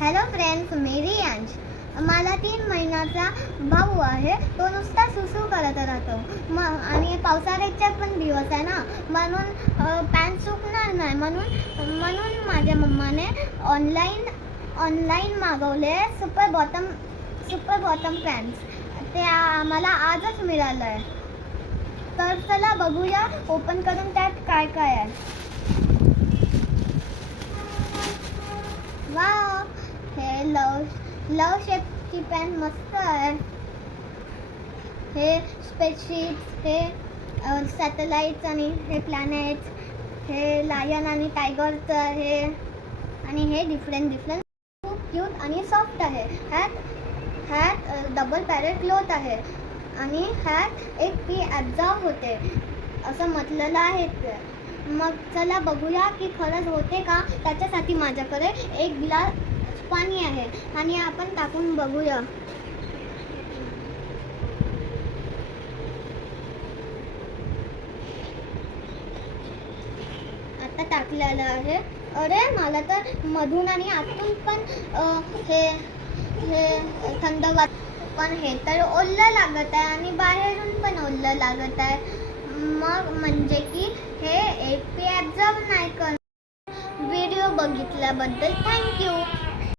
Hello friends, मेरी यांश. मला 3 महिन्याचा भाऊ आहे. तो नुसता सुसू करत राहतो आणि पावसाळ्याचे पण दिवस आहे ना, म्हणून पॅन्ट सुकणार नाही. म्हणून माझ्या मम्माने ऑनलाईन मागवले सुपर बॉटम पॅन्ट्स. ते आम्हाला आजच मिळालं आहे. तर चला बघूया ओपन करून त्यात काय काय आहे. वाव, हे लव शेपची पॅन्ट मस्त आहे. हे स्पेसशिप्स, हे सॅटेलाइट्स आणि हे प्लॅनेट्स, हे लायन आणि टायगरचं आहे. आणि हे डिफरंट खूप क्यूट आणि सॉफ्ट आहे. ह्यात डबल पॅरेट क्लॉथ आहे आणि ह्यात एक पी ॲब्झॉर्ब होते असं म्हटलेलं आहे. मग चला बघूया की खरंच होते का. त्याच्यासाठी माझ्याकडे एक ग्लास पाणी आहे आणि आपण टाकून बघूया. आता टाकलेलं आहे. अरे, मला तर मधून आणि आतून पण हे थंड पण हे तर ओल्लं लागत आहे आणि बाहेरून पण ओल्लं लागत आहे. मग म्हणजे की हे एक पी ॲब्झॉर्ब नाही करत. व्हिडिओ बघितल्याबद्दल थँक्यू.